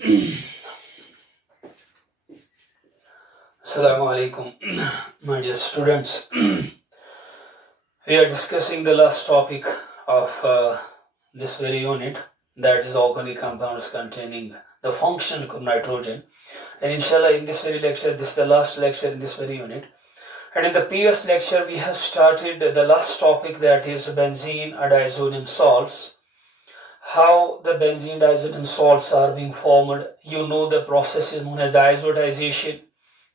Assalamu alaikum, my dear students. We are discussing the last topic of this very unit, that is organic compounds containing the functional group nitrogen. And inshallah, in this very lecture, this is the last lecture in this very unit. And in the previous lecture, we have started the last topic, that is benzene diazonium salts. How the benzene diazonium salts are being formed. You know the process is known as diazotization.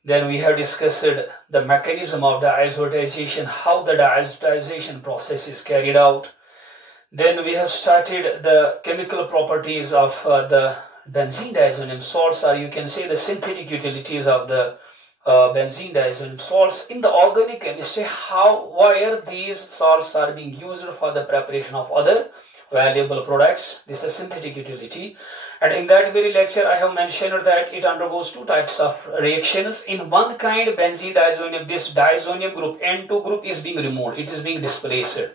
Then we have discussed the mechanism of diazotization, how the diazotization process is carried out. Then we have started the chemical properties of the benzene diazonium salts, or you can say the synthetic utilities of the benzene diazonium salts in the organic chemistry, where these salts are being used for the preparation of other valuable products. This is synthetic utility. And in that very lecture, I have mentioned that it undergoes two types of reactions. In one kind, benzene diazonium, this diazonium group, N2 group, is being removed. It is being displaced.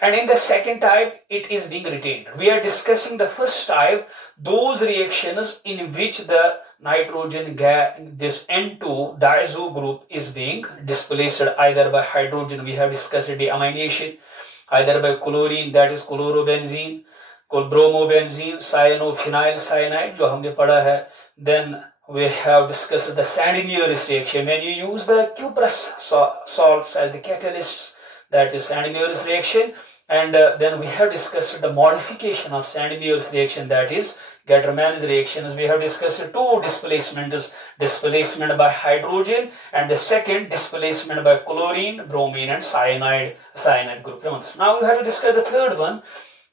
And in the second type, it is being retained. We are discussing the first type, those reactions in which the nitrogen gas, this N2 diazo group, is being displaced either by hydrogen. We have discussed deamination, either by chlorine, that is chlorobenzene, bromobenzene, cyanophenyl cyanide, जो हमने पढ़ा है. Then we have discussed the Sandemier's reaction. When you use the cuprous salts as the catalysts, that is Sandemier's reaction. And then we have discussed the modification of Sandemier's reaction, that is Gattermann's reactions. We have discussed two displacements, displacement by hydrogen, and the second displacement by chlorine, bromine, and cyanide group. Now we have to discuss the third one.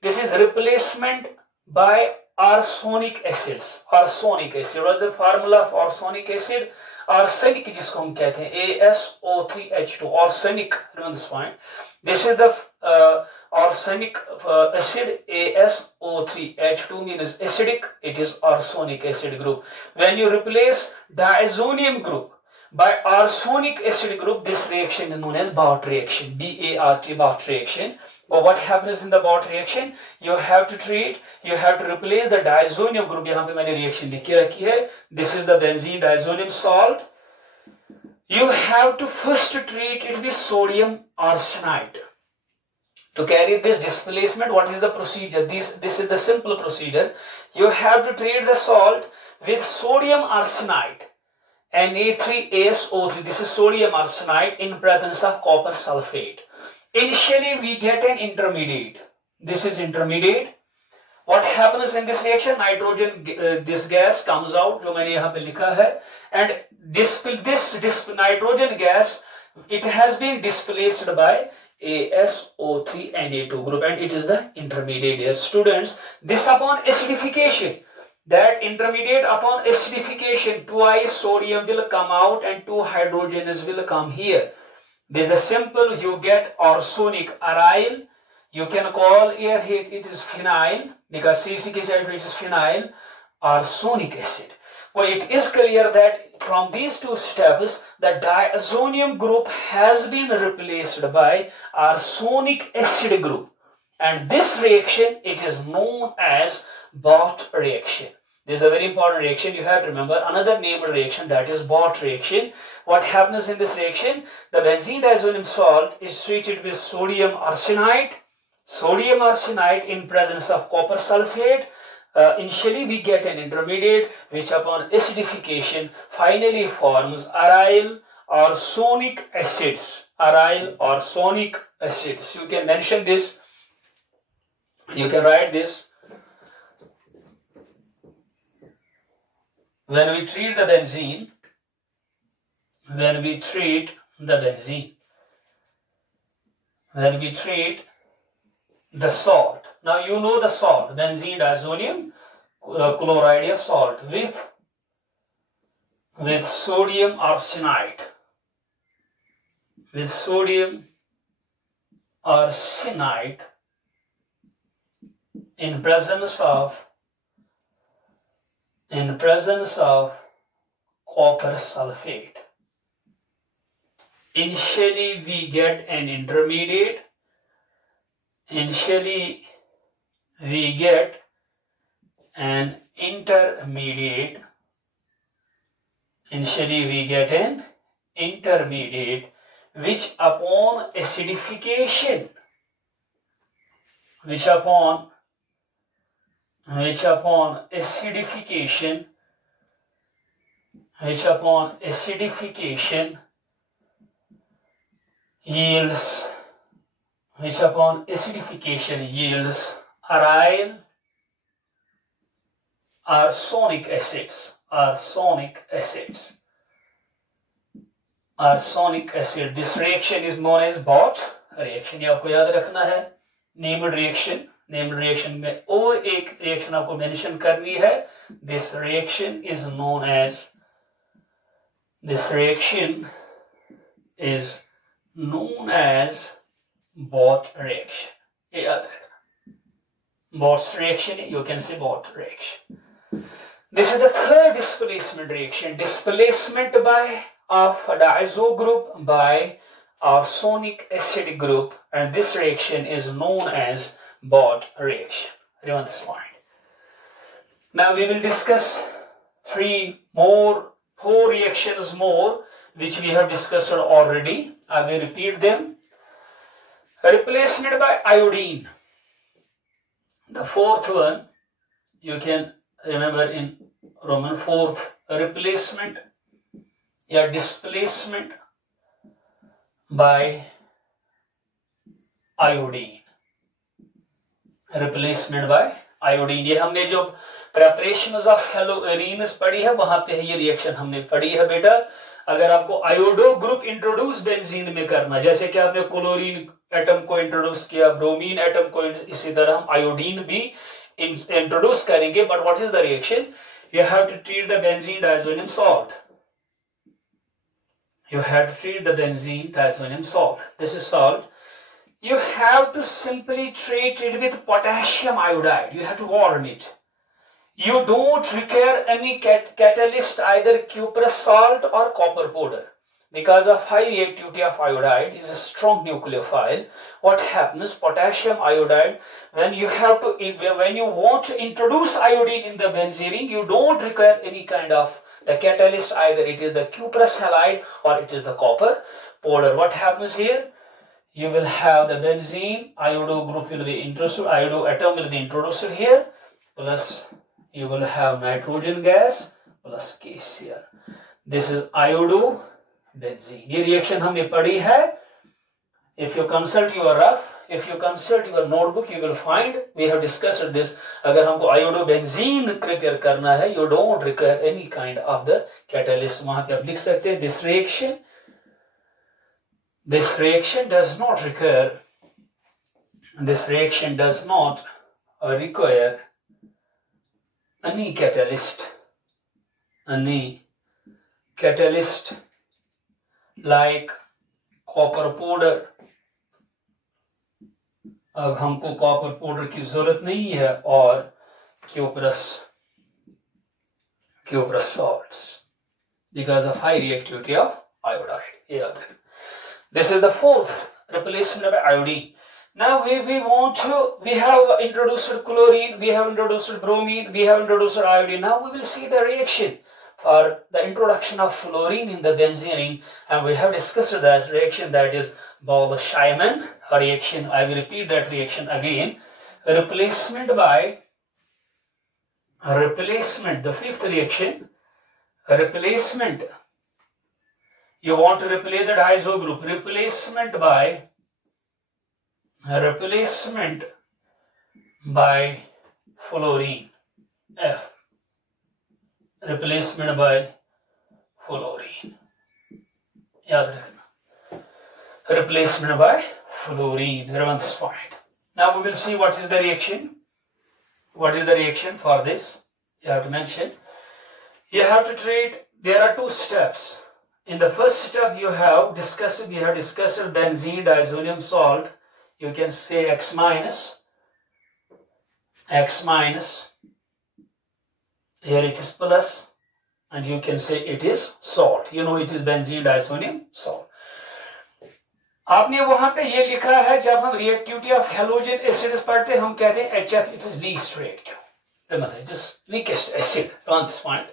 This is replacement by arsenic acids. Arsenic acid. What is the formula of arsenic acid? Arsenic, जिसको हम कहते हैं ASO3H2. Arsenic. Remember this point. This is the arsenic acid. ASO3H2 means acidic. It is arsenic acid group. When you replace diazonium group by arsenic acid group, this reaction is known as Bart reaction. B-A-R-T, Bart reaction. But what happens in the Bart reaction? You have to replace the diazonium group. यहाँ पे मैंने reaction लिख के रखी है. This is the benzene diazonium salt. You have to first treat it with sodium arsenide. To carry this displacement, what is the procedure? This is the simple procedure. You have to treat the salt with sodium arsenide, Na3ASO3. This is sodium arsenide in presence of copper sulfate. Initially, we get an intermediate. This is intermediate. What happens in this reaction? Nitrogen, this gas comes out, जो मैंने यहाँ पे लिखा है, and this nitrogen gas, it has been displaced by ASO3 Na2 group, and it is the intermediate. Dear students, this upon acidification, that intermediate upon acidification, twice sodium will come out and two hydrogens will come here. This is a simple, you get arsenic aryl. You can call here it is phenyl, because CC के side which is phenyl, arsenic acid. Well, it is clear that from these two steps, the diazonium group has been replaced by arsenic acid group. And this reaction, it is known as Bart reaction. This is a very important reaction. You have to remember another named reaction, that is Bart reaction. What happens in this reaction? The benzene diazonium salt is treated with sodium arsenide. Sodium arsenide in presence of copper sulfate. Initially we get an intermediate which upon acidification finally forms aryl arsenic acids. Aryl arsenic acids. You can mention this. You can write this. When we treat the benzene, when we treat the salt. Now you know the salt, benzene diazonium chloride salt with sodium arsenide. With sodium arsenide in presence of copper sulfate. Initially we get an intermediate. Initially we get an intermediate. Initially we get an intermediate which upon acidification yields aryl arsenic acid. This reaction is known as BOT reaction. ये आपको याद रखना है. Named reaction में और एक reaction आपको mention करनी है. This reaction is known as BOT reaction. ये याद रखना. BOT reaction, you can say BOT reaction. This is the third displacement reaction. Displacement of diazo group by arsenic acid group, and this reaction is known as BOT reaction. Remember this point. Now we will discuss four reactions more which we have discussed already. I will repeat them. Replacement by iodine. The fourth one you can remember in Roman. Fourth, replacement या displacement by iodine. Replacement by iodine. ये हमने जो preparations of haloarenes पढ़ी है वहां पे है ये रिएक्शन हमने पढ़ी है बेटा. अगर आपको आयोडो ग्रुप इंट्रोड्यूस बेंजीन में करना, जैसे कि आपने क्लोरीन एटम को इंट्रोड्यूस किया, ब्रोमीन एटम को, इसी तरह हम आयोडीन भी इंट्रोड्यूस करेंगे. But what is the reaction? You have to treat the benzene diazonium salt. This is salt. You have to simply treat it with potassium iodide. You have to warm it. You don't require any catalyst, either cuprous salt or copper powder. Because of high reactivity of iodide is a strong nucleophile. What happens? Potassium iodide, when you want to introduce iodine in the benzene, you don't require any kind of the catalyst, either it is the cuprous halide or it is the copper powder. What happens here? You will have the benzene, iodo group will be introduced, iodo atom will be introduced here, plus you will have nitrogen gas plus case here. This is iodo benzene. ये reaction हमने पढ़ी है. If you consult your notebook, you will find we have discussed this. अगर हमको iodo benzene prepare करना है, you don't require any kind of the catalyst. वहां पे आप लिख सकते हैं this reaction does not require any catalyst like copper powder. अब हमको कॉपर पाउडर की जरूरत नहीं है, और cuprous salts because of high reactivity of iodide. This is the fourth replacement by iodine. Now we have introduced chlorine, we have introduced bromine, we have introduced iodine. Now we will see the reaction for the introduction of fluorine in the benzene, and we have discussed that reaction, that is Ball-Scheiman reaction. I will repeat that reaction again. Replacement, the fifth reaction, replacement. You want to replace the diazo group. Replacement by fluorine. F. Replacement by fluorine. याद रखना. Replacement by fluorine. Remember this point. Now we will see what is the reaction. What is the reaction for this? You have to mention. You have to treat. There are two steps. In the first step, we have discussed benzene diazonium salt. You can say X minus. Here it is plus, and you can say it is salt. You know it is benzene diazonium salt. आपने वहां पे ये लिखा है, जब हम reactivity of halogen acids पढ़ते हैं हम कहते हैं HF, it is least reactive. remember, just weakest acid on this point.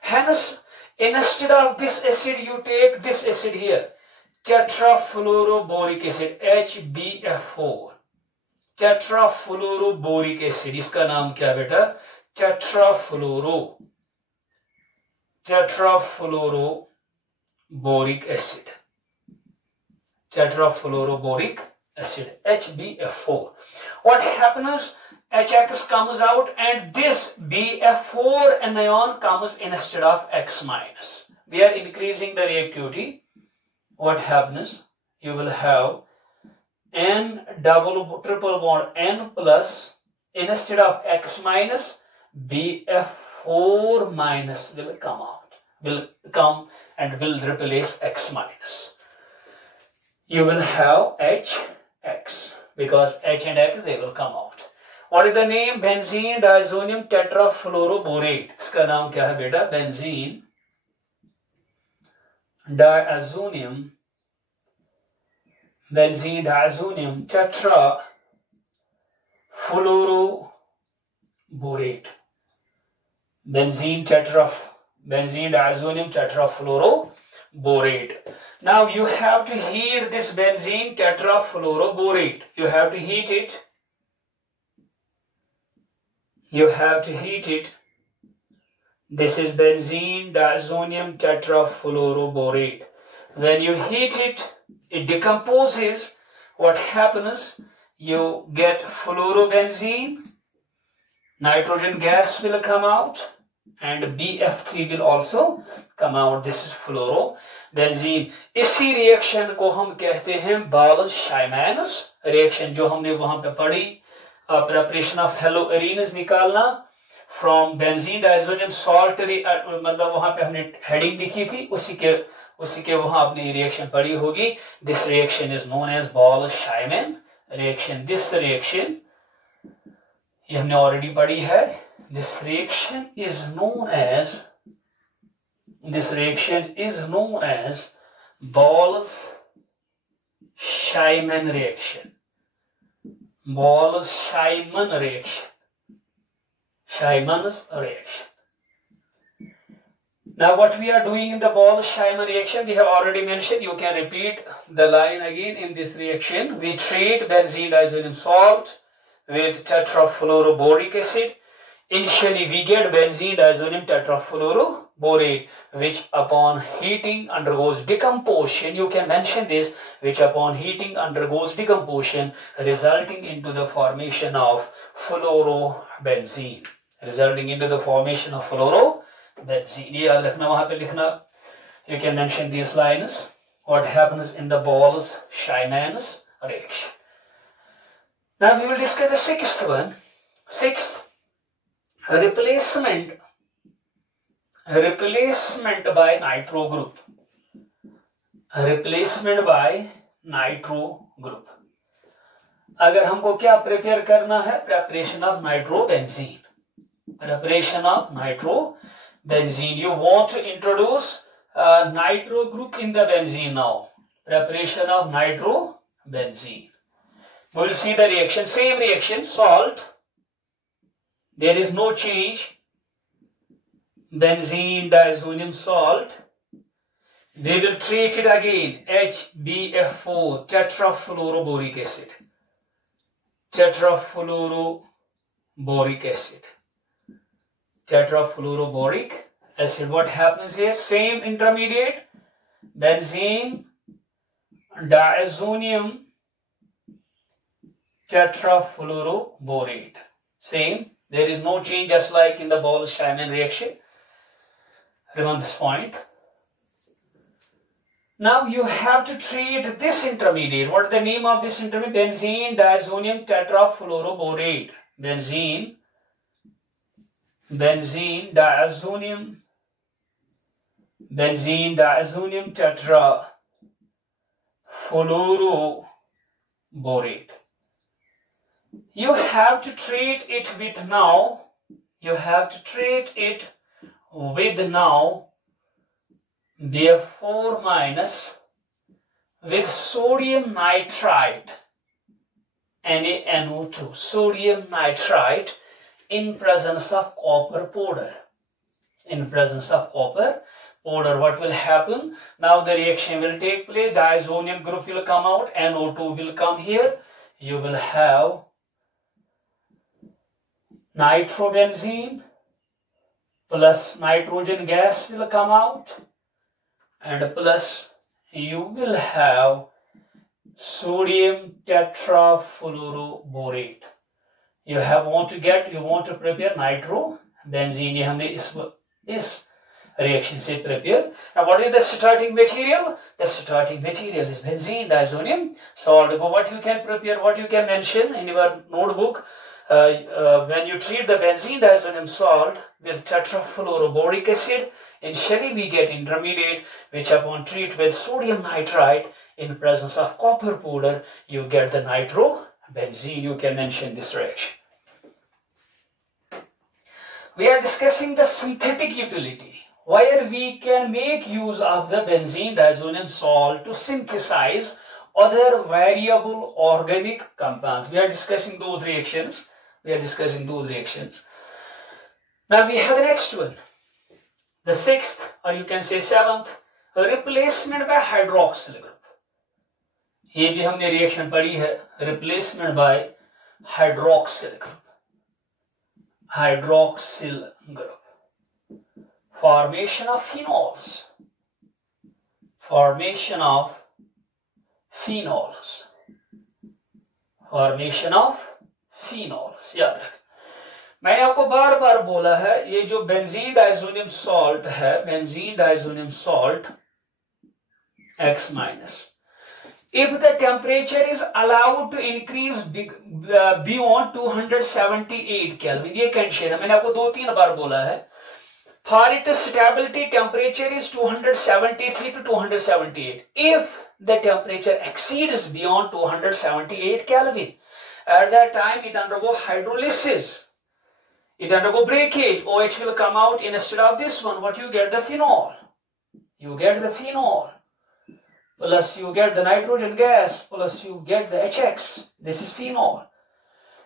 Hence, instead of this acid, you take this acid here, tetrafluoroboric acid, HBF4. tetrafluoroboric acid, इसका नाम क्या बेटा? tetrafluoroboric acid. Tetrafluoroboric acid, HBF4. What happens? HX comes out and this BF4 anion comes instead of X minus. We are increasing the reactivity. What happens? You will have N triple bond N plus, instead of X minus, BF4 minus will come out, will come and will replace X minus. You will have HX because H and X, they will come out. What is the name? Benzene diazonium tetrafluoroborate. इसका नाम क्या है बेटा? Benzene diazonium tetrafluoroborate. Benzene diazonium tetrafluoroborate. Now you have to heat this benzene tetrafluoroborate. You have to heat it. This is benzene diazonium tetrafluoroborate. When you heat it, it decomposes. What happens? You get fluorobenzene, nitrogen gas will come out, and BF3 will also come out. This is fluorobenzene. इसी reaction को हम कहते हैं Ball-Scheiman's reaction, जो हमने वहां पे पढ़ी. Preparation of haloarenes निकालना from benzene diazonium salt, मतलब वहां पे हमने हेडिंग लिखी थी, उसी के वहां अपनी रिएक्शन पढ़ी होगी. This reaction is known as Ball-Scheiman reaction. This reaction ये हमने ऑलरेडी पढ़ी है. This reaction is known as Ball-Scheiman reaction. Ball-Scheiman reaction. Scheiman's reaction. Now what we are doing in the Ball-Scheiman reaction, we have already mentioned. You can repeat the line again. In this reaction, we treat benzene diazonium salt with tetrafluoroboric acid. Initially, we get benzene diazonium tetrafluoroborate, which upon heating undergoes decomposition. You can mention this, which upon heating undergoes decomposition, resulting into the formation of fluorobenzene. You can mention these lines. What happens in the Ball-Scheiman's reaction. Now we will discuss the sixth one. Replacement by nitro group. Replacement by nitro group. अगर हमको क्या prepare करना है? Preparation of nitrobenzene. You want to introduce a nitro group in the benzene now. Preparation of nitrobenzene. We will see the reaction. Same reaction. Salt. There is no change. Benzene diazonium salt. We will treat it again. HBF4, tetrafluoroboric acid. Tetrafluoroboric acid. What happens here? Same intermediate. Benzene diazonium tetrafluoroborate. Same. There is no change, just like in the Ball-Scheiman reaction. Remember this point. Now you have to treat this intermediate. What is the name of this intermediate? Benzene diazonium tetrafluoroborate. Benzene diazonium tetrafluoroborate. You have to treat it with now. BF4 minus with sodium nitrite, NaNO2. Sodium nitrite in presence of copper powder. In presence of copper powder, what will happen? Now the reaction will take place. Diazonium group will come out. NO2 will come here. You will have nitrobenzene plus nitrogen gas will come out, and plus you will have sodium tetrafluoroborate. You want to prepare nitrobenzene. ये हमने इस reaction से prepare. Now what is the starting material? The starting material is benzene diazonium salt. What you can prepare, what you can mention in your notebook, when you treat the benzene diazonium salt with tetrafluoroboric acid, initially we get intermediate, which upon treat with sodium nitrite in presence of copper powder, you get the nitrobenzene. You can mention this reaction. We are discussing the synthetic utility, where we can make use of the benzene diazonium salt to synthesize other variable organic compounds. We are discussing those reactions. Now we have the next one, the sixth, or you can say seventh, replacement by hydroxyl group. ये भी हमने reaction पढ़ी है, replacement by hydroxyl group. Hydroxyl group. Formation of phenols. Formation of phenols. याद रखें. मैंने आपको बार बार बोला है, ये जो बेंजीन डाइजोनियम सॉल्ट है, benzene diazonium salt X minus. If the temperature is allowed to increase beyond 278 Kelvin, ये कंडीशन है, मैंने आपको 2-3 बार बोला है. For its stability, temperature is 273 to 278. If the temperature exceeds beyond 278 Kelvin, at that time it undergo hydrolysis. It undergo breakage. OH will come out instead of this one. What you get? The phenol. You get the phenol. Plus you get the nitrogen gas. Plus you get the HX. This is phenol.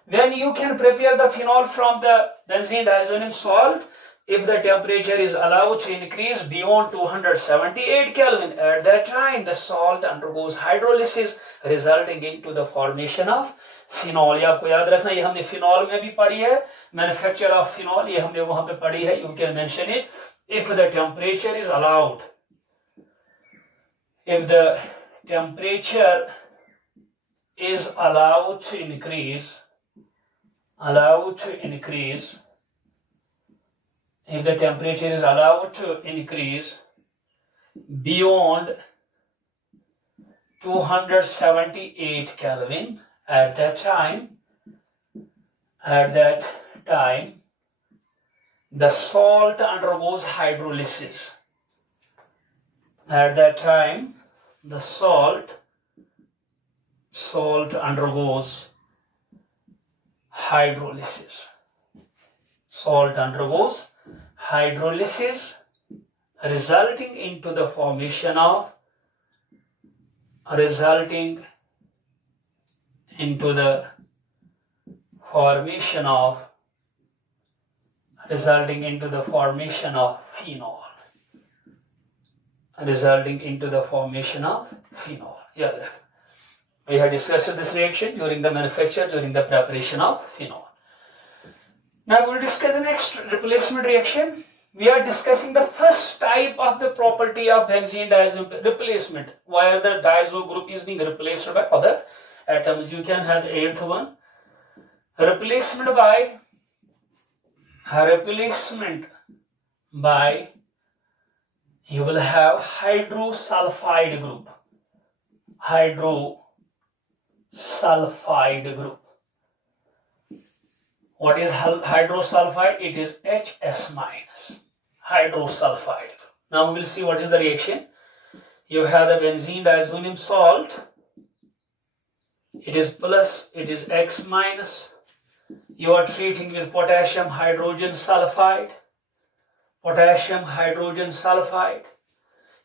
Then you can prepare the phenol from the benzene diazonium salt. If the temperature is allowed to increase beyond 278 Kelvin, at that time the salt undergoes hydrolysis, resulting into the formation of phenol. ये आपको याद रखना, ये हमने phenol में भी पढ़ी है, manufacture of phenol ये हमने वहां पे पढ़ी है. You can mention it. If the temperature is allowed, if the temperature is allowed to increase, if the temperature is allowed to increase beyond 278 Kelvin, at that time the salt undergoes hydrolysis. At that time the salt undergoes hydrolysis. Salt undergoes hydrolysis, resulting into the formation of phenol. Yeah, we have discussed this reaction during the preparation of phenol. Now we will discuss the next replacement reaction. We are discussing the first type of the property of benzene diazonium replacement, where the diazo group is being replaced by other atoms. You can have the 8th one. Replacement by you will have hydrosulfide group. What is hydrosulfide? It is HS minus. Hydrosulfide. Now we will see what is the reaction. You have the benzene diazonium salt. It is plus, it is X minus. You are treating with potassium hydrogen sulfide.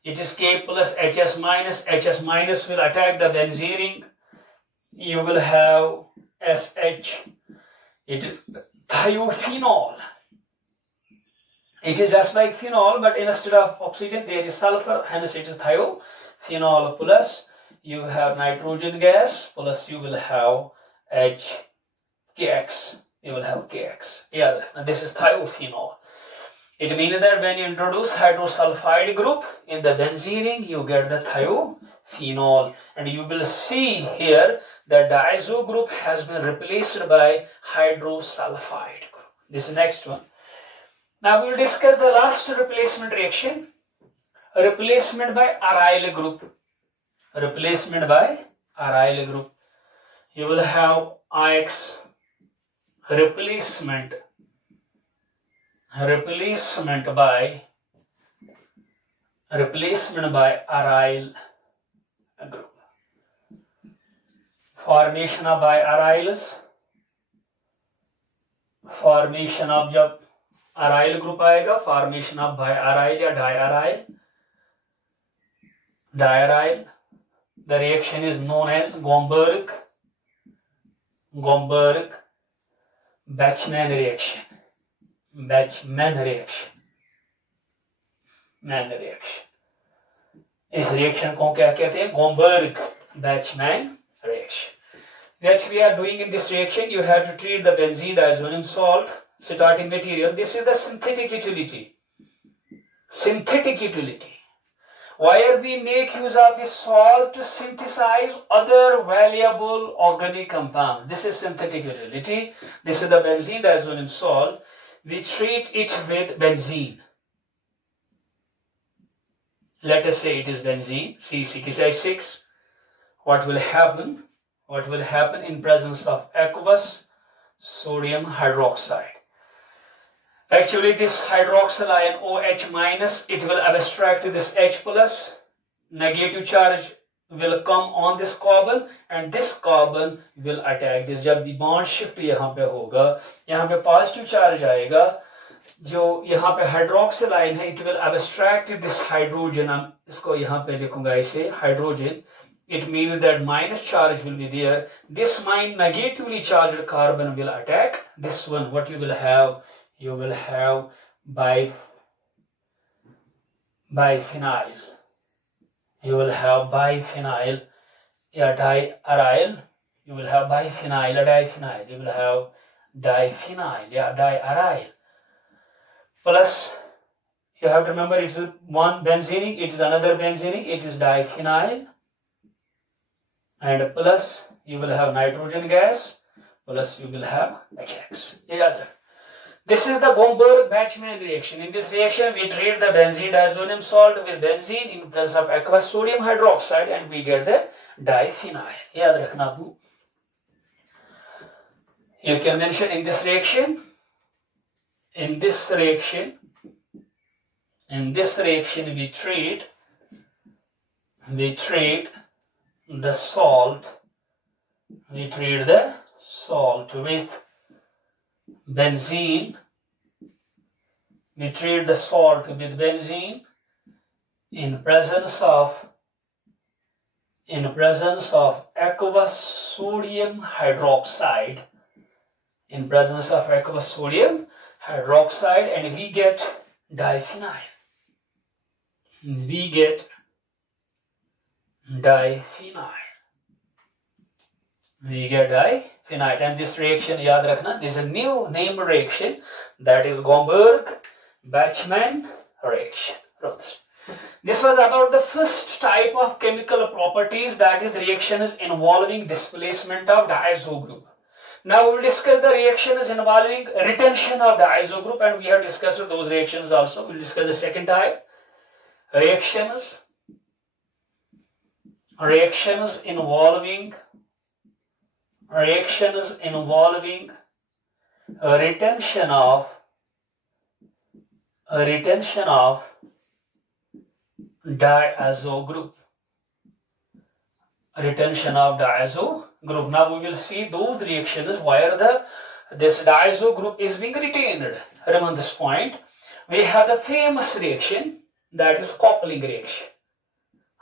It is K plus HS minus. HS minus will attack the benzene ring. You will have SH. It is thiophenol. It is just like phenol, but instead of oxygen there is sulfur, hence it is thiophenol. Plus you have nitrogen gas, plus you will have KX. You will have KX. Yeah, and this is thiophenol. It means that when you introduce hydrosulfide group in the benzene ring, you get the thiophenol, and you will see here that the diazo group has been replaced by hydrosulfide group. This is next one. Now we will discuss the last replacement reaction, replacement by aryl group. Replacement by aryl group. You will have IX replacement by aryl group. Formation of biaryls. Formation of जब aryl group आएगा, formation of biaryl या diaryl. The reaction is known as Gomberg-Bachmann reaction. इस reaction को क्या कहते हैं? Gomberg-Bachmann reaction. What we are doing in this reaction, you have to treat the benzene diazonium salt starting material. This is the synthetic utility. Where we make use of this salt to synthesize other valuable organic compounds. This is synthetic utility. This is the benzene diazonium salt. We treat it with benzene. Let us say it is benzene, C6H6. What will happen? What will happen in presence of aqueous sodium hydroxide? Actually, this hydroxyl ion OH minus, it will abstract this H plus. Negative charge will come on this carbon and this carbon will attack this. जब bond shift यहाँ पे होगा, यहाँ पे positive charge आएगा, जो यहाँ पे hydroxyl ion है, it will abstract this hydrogen. इसको यहाँ पे लिखूंगा इसे hydrogen. It means that minus charge will be there. This negatively charged carbon will attack this one. What you will have? You will have biphenyl. You will have biphenyl, yeah, diaryl. You will have biphenyl, or diphenyl. You will have diphenyl, yeah, diaryl. Plus, you have to remember it's one benzene, it is another benzene, it is diphenyl. And plus, you will have nitrogen gas, plus you will have HX. Yeah. This is the Gomberg-Bachmann reaction. In this reaction, we treat the benzene diazonium salt with benzene in presence of aqueous sodium hydroxide and we get the diphenyl. याद रखना आपको. You can mention in this reaction, we treat the salt with benzene. We treat the salt with benzene in presence of aqueous sodium hydroxide. In presence of aqueous sodium hydroxide, and we get diphenyl. And this reaction, yaad rakhna, this is a new name reaction, that is Gomberg-Bachmann reaction. This was about the first type of chemical properties, that is reactions involving displacement of diazo group. Now we will discuss the reactions involving retention of diazo group, and we have discussed those reactions also. We will discuss the second type, reactions involving retention of diazo group. Now we will see those reactions where this diazo group is being retained. Remember this point. We have the famous reaction, that is coupling reaction.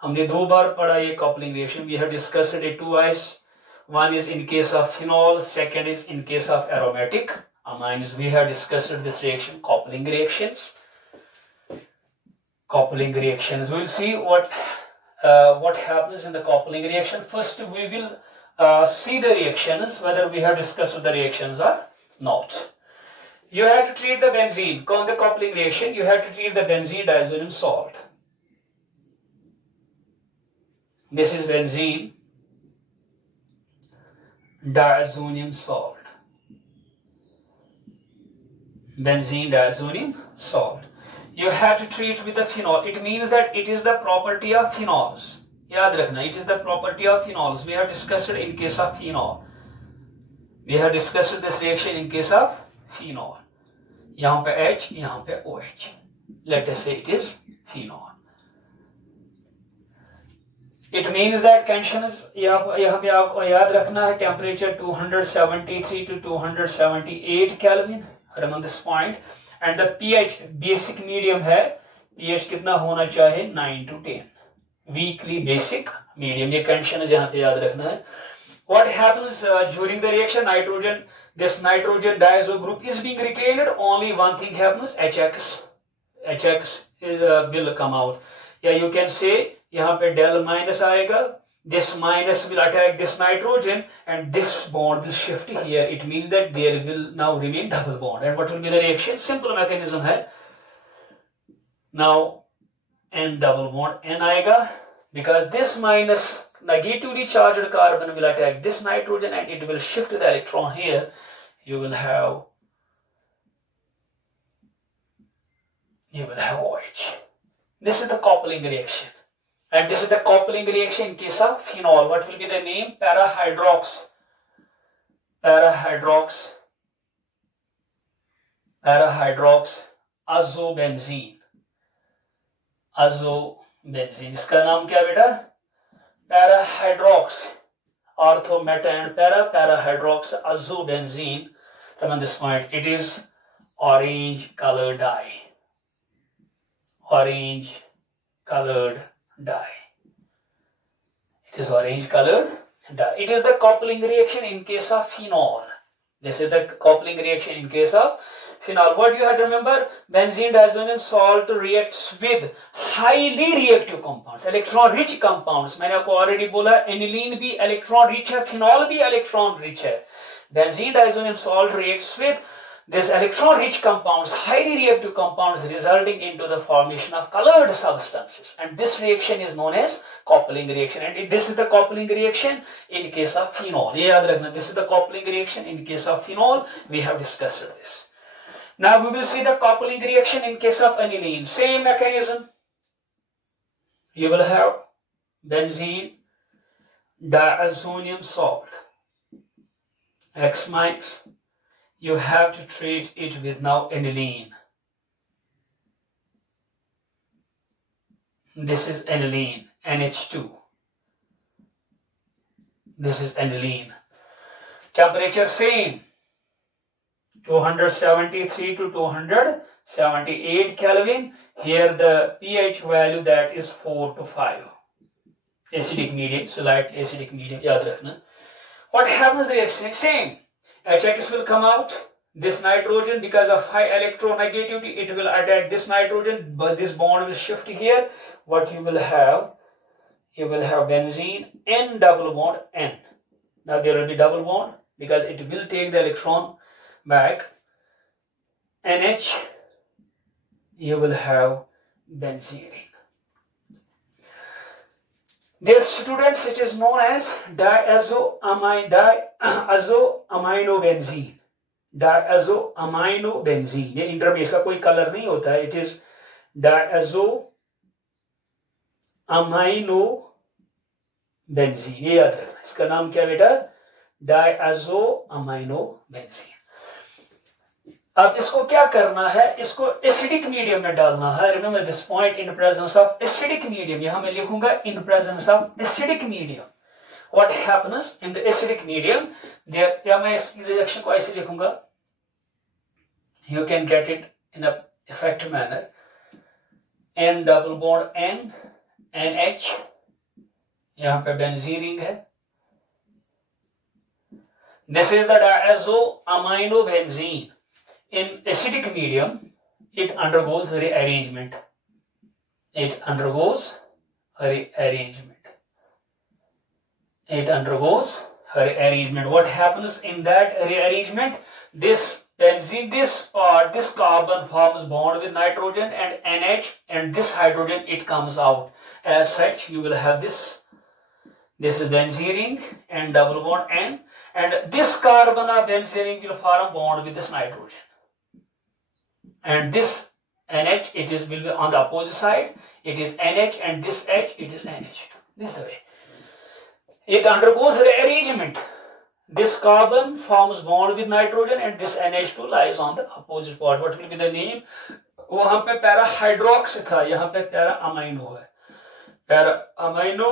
हमने दो बार पढ़ा ये coupling reaction. We have discussed it twice. One is in case of phenol, second is in case of aromatic amines. We have discussed this reaction, coupling reactions. Coupling reactions. We'll see what happens in the coupling reaction. First, we will see the reactions, whether we have discussed the reactions or not. You have to treat the benzene. On the coupling reaction, you have to treat the benzene diazonium salt. This is benzene diazonium salt. Benzene diazonium salt. You have to treat with the phenol. It means that it is the property of phenols. Yaad rakhna, it is the property of phenols. We have discussed it in case of phenol. We have discussed this reaction in case of phenol. Yahan pe H, yahan pe OH. Let us say it is phenol. It means that conditions, yahan pe aapko yaad rakhna hai, temperature 273 to 278 Kelvin. Remember this point. And the pH basic medium है, pH कितना होना चाहिए 9 to 10. Weakly basic medium. ये condition यहाँ पे याद रखना है. What happens during the reaction? This nitrogen diazo group is being retained. Only one thing happens. HX will come out. Yeah, you can say यहाँ पे del minus आएगा. This minus will attack this nitrogen and this bond will shift here. It means that there will now remain double bond. And what will be the reaction? Simple mechanism hai. Now N double bond N aega, because this minus negatively charged carbon will attack this nitrogen and it will shift the electron here. You will have OH. This is the coupling reaction. And this is the coupling reaction in case of phenol. What will be the name? Parahydrox azobenzene. इसका नाम क्या बेटा? Parahydrox. Ortho, meta and parahydrox azobenzene. Remember this point. It is orange colored dye. Orange colored dye. It is orange colored dye. It is the coupling reaction in case of phenol. This is the coupling reaction in case of phenol. What you have to remember? Benzene diazonium salt reacts with highly reactive compounds, electron rich compounds. मैंने आपको already बोला aniline भी electron rich है, phenol भी electron rich है. Benzene diazonium salt reacts with this electron rich compounds, highly reactive compounds, resulting into the formation of colored substances. And this reaction is known as coupling reaction. And this is the coupling reaction in case of phenol. This is the coupling reaction in case of phenol. We have discussed this. Now we will see the coupling reaction in case of aniline. Same mechanism. You will have benzene diazonium salt. X minus. You have to treat it with now aniline. This is aniline, NH2. This is aniline. Temperature same. 273 to 278 Kelvin. Here the pH value that is 4 to 5. Acidic medium, slight acidic medium. Yaad rakhna. What happens the reaction? Same. HX will come out. This nitrogen, because of high electronegativity, it will attack this nitrogen, but this bond will shift here. What you will have? You will have benzene N double bond N. Now there will be double bond because it will take the electron back. NH, you will have benzene. Dear students, it is known as diazoaminobenzene. Diazoaminobenzene. ये inter में इसका कोई colour नहीं होता है. It is diazoaminobenzene. ये याद रखना. इसका नाम क्या बेटा? Diazoaminobenzene. अब इसको क्या करना है? इसको एसिडिक मीडियम में डालना है. Remember this point, in presence of acidic medium. यहाँ मैं लिखूंगा in presence of acidic medium. What happens in the acidic medium? There, या मैं इस रिएक्शन को ऐसे लिखूंगा. You can get it in a effective manner. N double bond N, NH. यहाँ पे benzene ring है. This is the diazoaminobenzene. In acidic medium, it undergoes rearrangement. It undergoes rearrangement. It undergoes rearrangement. What happens in that rearrangement? This benzene, this carbon forms bond with nitrogen and NH, and this hydrogen, it comes out. As such, you will have this. This is benzene ring and double bond N, and this carbon of benzene ring will form bond with this nitrogen. And this NH, will be on the opposite side. It is NH, and this H, it is NH. This is the way. It undergoes rearrangement. This carbon forms bond with nitrogen, and this NH2 lies on the opposite part. What will be the name? वहाँ पे para हाइड्रोक्स था, यहाँ पे para amino है. Para amino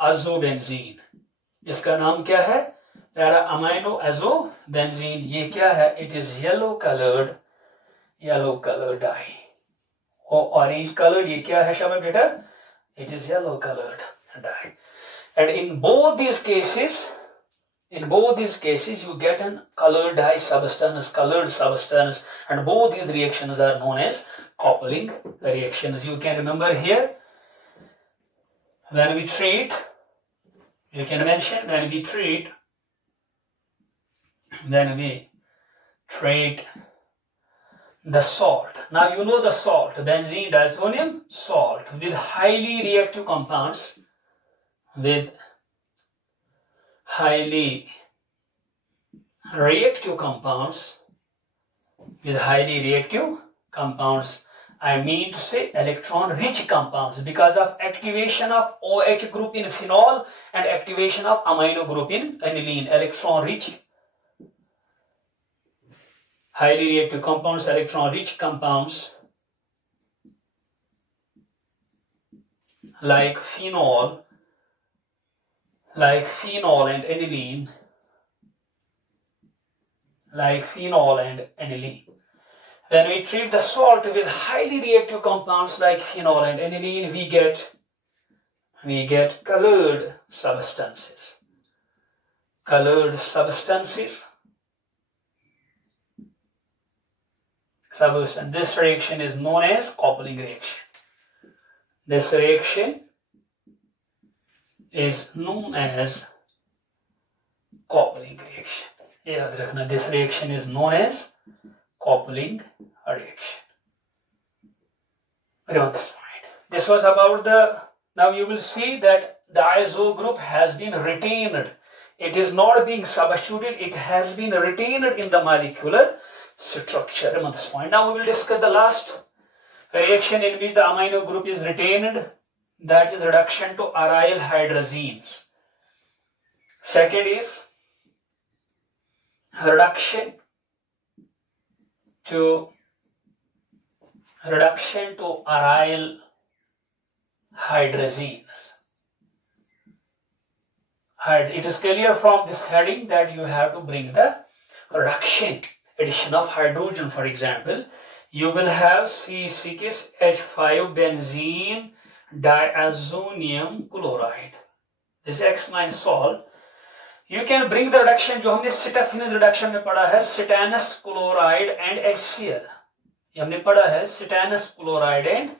azobenzene. इसका नाम क्या है? Para amino azobenzene. ये क्या है? It is yellow colored dye. और orange colored ये क्या है शाबाश बेटा? It is yellow colored dye. And in both these cases, you get a colored dye substance, and both these reactions are known as coupling reactions. You can remember here, when we treat the salt. Now you know the salt, benzene diszonium salt, with highly reactive compounds, I mean to say electron-rich compounds, because of activation of OH group in phenol and activation of amino group in aniline. Electron-rich, highly reactive compounds, electron-rich compounds like phenol and aniline. When we treat the salt with highly reactive compounds like phenol and aniline, we get colored substances. This reaction is known as coupling reaction. This reaction is known as coupling reaction. याद रखना, this reaction is known as coupling reaction. This was about now you will see that the azo group has been retained. It is not being substituted, it has been retained in the molecular structure. Remember this point. Now we will discuss the last reaction in which the amino group is retained, that is reduction to aryl hydrazines. Second is reduction to aryl hydrazines. It is clear from this heading that you have to bring the addition of hydrogen. For example, you will have C6H5 benzene diazonium chloride. This X minus salt. You can bring the reduction जो हमने सिटाफिनस reduction में पढ़ा है, citannus chloride and HCl. ये हमने पढ़ा है citannus chloride and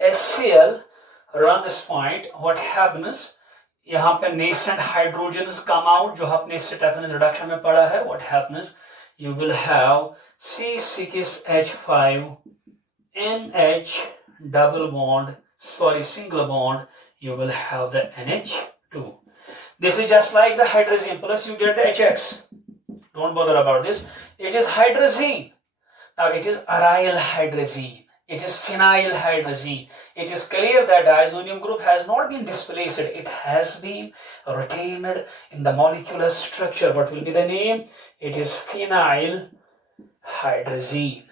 HCl. Run this point. What happens? यहाँ पे nascent hydrogens come out जो आपने सिटाफिनस reduction में पढ़ा है. What happens? You will have C6H5 NH single bond. You will have the NH2. This is just like the hydrazine, plus you get the HX. Don't bother about this. It is hydrazine. Now it is aryl hydrazine. It is phenyl hydrazine. It is clear that diazonium group has not been displaced. It has been retained in the molecular structure. What will be the name? It is phenyl hydrazine.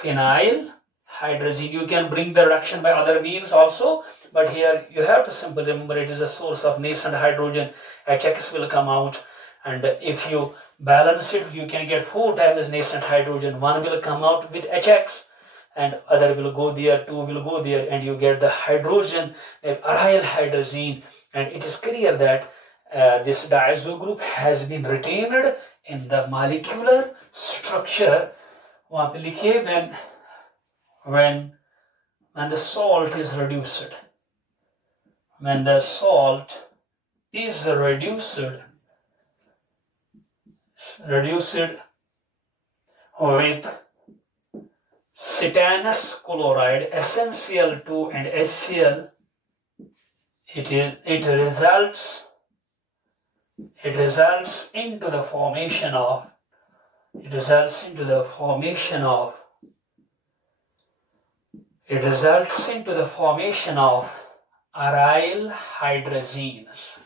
Phenyl hydrazine. You can bring the reduction by other means also, but here you have to simply remember it is a source of nascent hydrogen. HX will come out, and if you balance it, you can get 4 times nascent hydrogen. One will come out with HX, and other will go there, 2 will go there, and you get the hydrogen, the aryl hydrazine. And it is clear that this diazo group has been retained in the molecular structure. वहाँ पे लिखिए when the salt is reduced. When the salt is reduced with cyanous chloride, SnCl2 and HCl, it results into the formation of aryl hydrazines.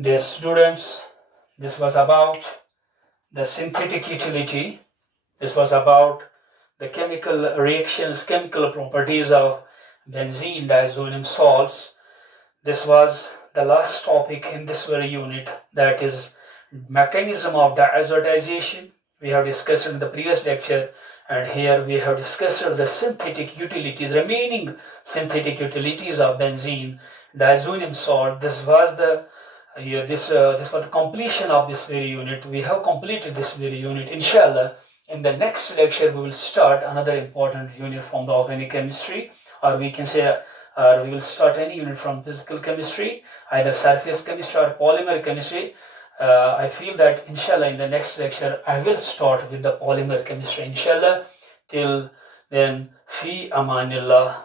Dear students, this was about the synthetic utility. This was about the chemical reactions, chemical properties of benzene diazonium salts. This was the last topic in this very unit, that is mechanism of diazotization. We have discussed in the previous lecture, and here we have discussed the synthetic utilities, remaining synthetic utilities of benzene diazonium salt. This was the completion of this very unit. We have completed this very unit. Inshallah, in the next lecture we will start another important unit from the organic chemistry, or we can say we will start any unit from physical chemistry, either surface chemistry or polymer chemistry. I feel that inshallah in the next lecture I will start with the polymer chemistry. Inshallah, till then, fi amanillah.